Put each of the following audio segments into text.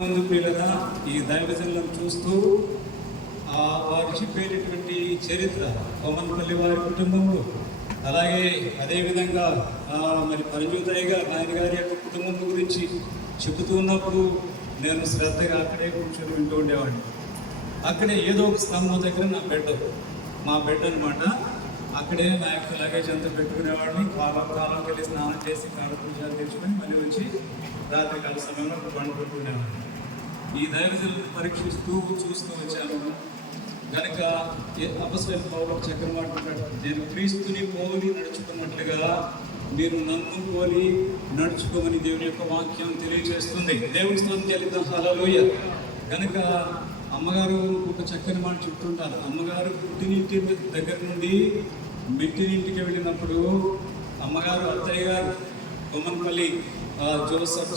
ముందు పిల్లల ఈ దైవజనులను చూస్తూ వారు చెప్పేటటువంటి చరిత్ర కొమ్మనపల్లి వారి కుటుంబంలో, అలాగే అదేవిధంగా మరి పరంజ్యోతయ్య గారు నాయన గారి యొక్క కుటుంబం గురించి చెబుతూ ఉన్నప్పుడు నేను శ్రద్ధగా అక్కడే కూర్చొని వింటూ ఉండేవాడిని. అక్కడే ఏదో ఒక స్తంభం దగ్గర నా మా బెడ్ అనమాట. అక్కడే నా యొక్క లగేజ్ అంతా పెట్టుకునేవాడిని. కాలం వెళ్ళి స్నానం చేసి కాళ్ళ పూజలు తెచ్చుకొని మళ్ళీ వచ్చి రాత్రి కాల సమయంలో పండుకుంటునేవాడిని. ఈ దైవజనులను పరీక్షిస్తూ చూస్తూ వచ్చాను కనుక అపొస్తలుడైన పౌలు చక్రం అంటున్నాడు, నేను క్రీస్తుని పోలి నడుచుకున్నట్లుగా మీరు నన్ను పోలి నడుచుకోమని దేవుని యొక్క వాక్యం తెలియజేస్తుంది. దేవుని స్తోత్రం చెల్లిద్దాం. హల్లెలూయా. కనుక అమ్మగారు ఒక చక్కని మాట చెప్తుంటారు. అమ్మగారు పుట్టినింటి దగ్గర నుండి మెట్టినింటికి వెళ్ళినప్పుడు అమ్మగారు అత్తయ్య గారు కొమ్మనపల్లి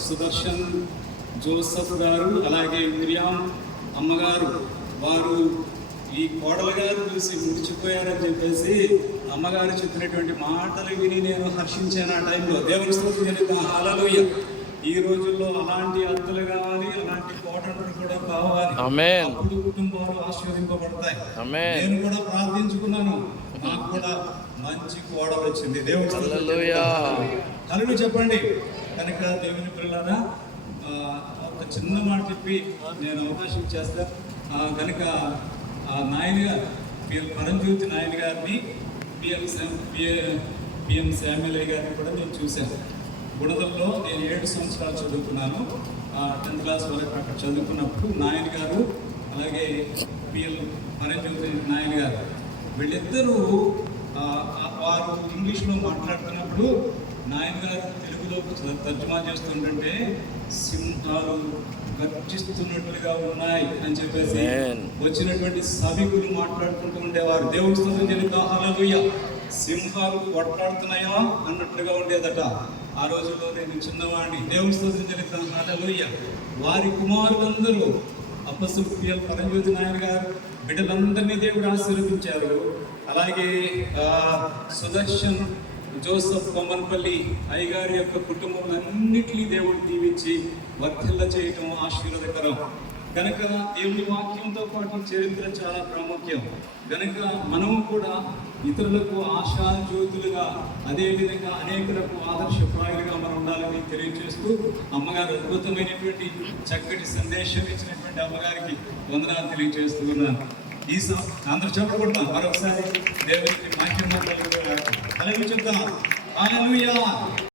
సుదర్శన్ జోసఫ్ గారు, అలాగే మిరియాం అమ్మగారు, వారు ఈ కోడలు గారు చూసి ముడిచిపోయారని చెప్పేసి అమ్మగారు చెప్పినటువంటి మాటలు విని నేను హర్షించాను. ఆ టైంలో దేవుని స్తోత్రం చెల్లిద్దాం. హల్లెలూయా. ఈ రోజుల్లో అలాంటి అత్తలు కావాలి, అలాంటి కోటలు కూడా కావాలి. అప్పుడు కుటుంబాలు ఆశీర్వదింపబడతాయి. నేను కూడా ప్రార్థించుకున్నాను, నాకు కూడా మంచి కోడలు వచ్చింది. దేవుని హల్లెలూయా చెప్పండి. కనుక దేవుని పిల్లలారా, ఒక చిన్న మాట చెప్పి నేను అవకాశం ఇచ్చేస్తా. కనుక నాయన గారు పరంజ్యోతి నాయన గారిని పిఎం శామ్యులయ్య గారిని కూడా నేను చూశాను. గుణదల్లో నేను 7 సంవత్సరాలు చదువుకున్నాను. 10th క్లాస్ వరకు అక్కడ చదువుకున్నప్పుడు నాయన గారు, అలాగే పరంజ్యోతి నాయన గారు, వీళ్ళిద్దరూ వారు ఇంగ్లీష్లో మాట్లాడుతున్నప్పుడు నాయన గారు తెలుగులోకి తర్జుమా చేస్తుంటే సింహాలు గర్జిస్తున్నట్లుగా ఉన్నాయి అని చెప్పేసి వచ్చినటువంటి సభికులు మాట్లాడుకుంటూ ఉండేవారు. దేవుని స్తోత్రం చెల్లిద్దాం. హల్లెలూయా. సింహాలు కొట్లాడుతున్నాయా అన్నట్లుగా ఉండేదట. ఆ రోజుల్లో నేను చిన్నవాడిని. దేవుని స్తోత్రం చెల్లిద్దాం. హల్లెలూయా. వారి కుమారులందరూ అపొస్తలుడు పరంజ్యోతి నాయన గారు బిడ్డలందరినీ దేవుడు ఆశీర్వదించారు. అలాగే సుదర్శన్ జోసఫ్ కొమ్మనపల్లి అయ్యగారి యొక్క కుటుంబములన్నిటినీ దేవుడు దీవించి వర్ధిల్ల చేయటం ఆశీర్వాదకరం. కనుక దేవుని వాక్యంతో పాటు చరిత్ర చాలా ప్రాముఖ్యం. కనుక మనము కూడా ఇతరులకు ఆశా జ్యోతులుగా, అదేవిధంగా అనేకులకు ఆదర్శప్రాయులుగా మనం ఉండాలని తెలియజేస్తూ అమ్మగారు అద్భుతమైనటువంటి చక్కటి సందేశం ఇచ్చినటువంటి అమ్మగారికి వందనాలు తెలియజేస్తూ ఉన్నాను. ఈ అందరూ చెప్పకుండా మరొకసారి దేవునికి వాక్యం అలాగే చెప్తాను. హల్లెలూయా.